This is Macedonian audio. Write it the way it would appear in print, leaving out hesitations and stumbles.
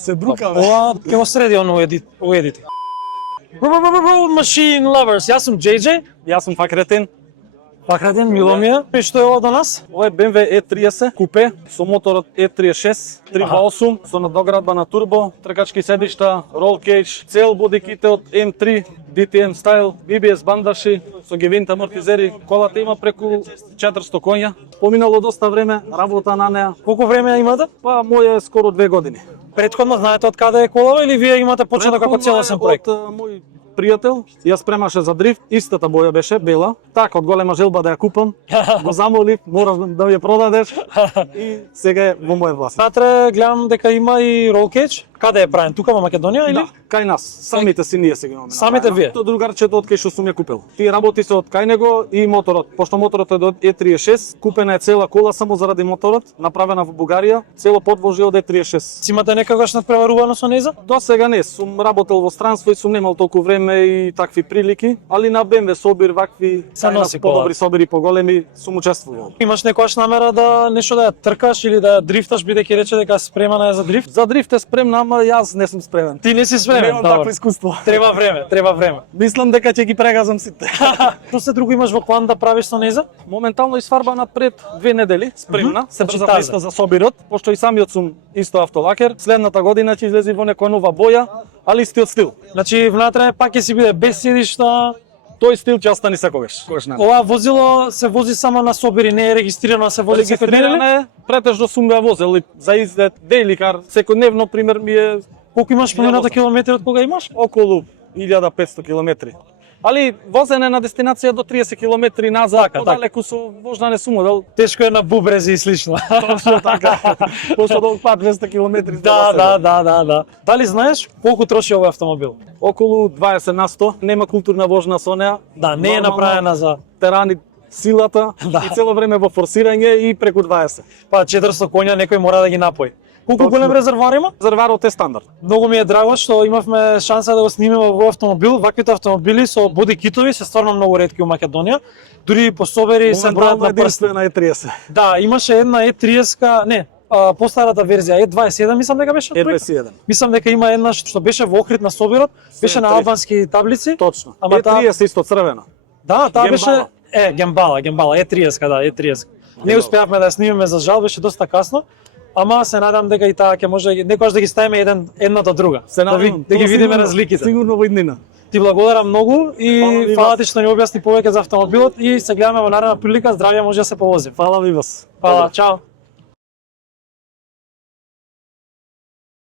Се брукаме. Ова ќе го среди оно уедите. Machine lovers, јас сум JJ. Јас сум Факретин. Факретин, мило ми е. И што е ова до нас? Ова е BMW E30 купе со моторот E36 3.8 со надоградба на турбо, тркачки седишта, roll cage, цел боди китот M3 DTM стайл, BBS бандаши со гевинт амортизери. Колата има преку 400 коња. Поминало доста време работа на неа. Колку време имате? Па моја е скоро 2 години. Претходно знаете од каде е колава или вие имате почнато како целосен проект? Од мој пријател, ја спремаше за дрифт, истата боја беше бела. Така од голема желба да ја купам, го замолив, мораш да ја продадеш и сега е во моја власт. Натре гледам дека има и roll cage. Каде е правен? Тука во Македонија или? Да, кај нас. Самите си ние сега имаме. Самите вие? Тоа другарчето од кај што сум ја купил. Тие работи се од кај него и моторот. Пошто моторот е до E36, купена е цела кола само заради моторот, направена во Бугарија, цело подвожи од E36. Си имате некогаш надпреварувано со неза? До сега не, сум работел во странство и сум немал толку време и такви прилики, али на BMW собир вакви Се носи подобри собири поголеми сум учествувал. Имаш некогаш намера да нешто да ја тркаш или да ја дрифташ, бидејќи рече дека спремана е за дрифт? За дрифт е спремна, ама јас не сум спремен. Ти не си спремен? Немам такво искуство. Треба време, треба време. Мислам дека ќе ги прегазам сите. Што се друго имаш во план да правиш со неза? Моментално изфарбана пред 2 недели, спремна, се Значи брза таза. исто за собирот, пошто и самиот сум исто автолакер. Следната година ќе излезе во некоја нова боја, али истиот стил. Значи внатре пак ќе си биде без седишта. Тој стил ќе остане секогаш. Ова возило се вози само на собири, не е регистрирано, се вози секојдневно. Регистрирана е, претежно сум ја возел и за излет daily car, секојдневно пример ми е Колку имаш помината километри од кога имаш? околу 1500 километри. Али возене на дестинација до 30 километри назад, подалеку со вожна не сум одел. Тешко е на бубрези и слично. Точно така. Пошто долг пат 200 километри. Да. Дали знаеш колку троши овој автомобил? Околу 20 на 100, нема културна вожна со неа. Да, не е направена за терани силата и цело време во форсирање и преку 20. Па 400 коња некој мора да ги напои. Колку голем резервоар има? Резерварот е стандард. Многу ми е драго што имавме шанса да го снимиме во автомобил. Ваквите автомобили со боди китови се стварно многу ретки во Македонија. Дури по собери се бројат на прстен. На E30. Да, имаше една E30, не, постарата верзија E27 мислам дека беше. E27. Мислам дека има една што беше во Охрид на собирот, беше на албански таблици. Точно. Ама E30 исто црвена. Да, таа беше Гембала, E30, да, E30. Не успеавме да ја снимиме, за жал, беше доста касно. Ама се надам дека и таа ќе може некогаш да ги ставиме една до друга. Да ги видиме разликите. Сигурно во иднина. Ти благодарам многу и фала ти што ни објасни повеќе за автомобилот и се гледаме во наредна прилика. Здравје, може да се повозим. Фала ви вас. Фала, чао.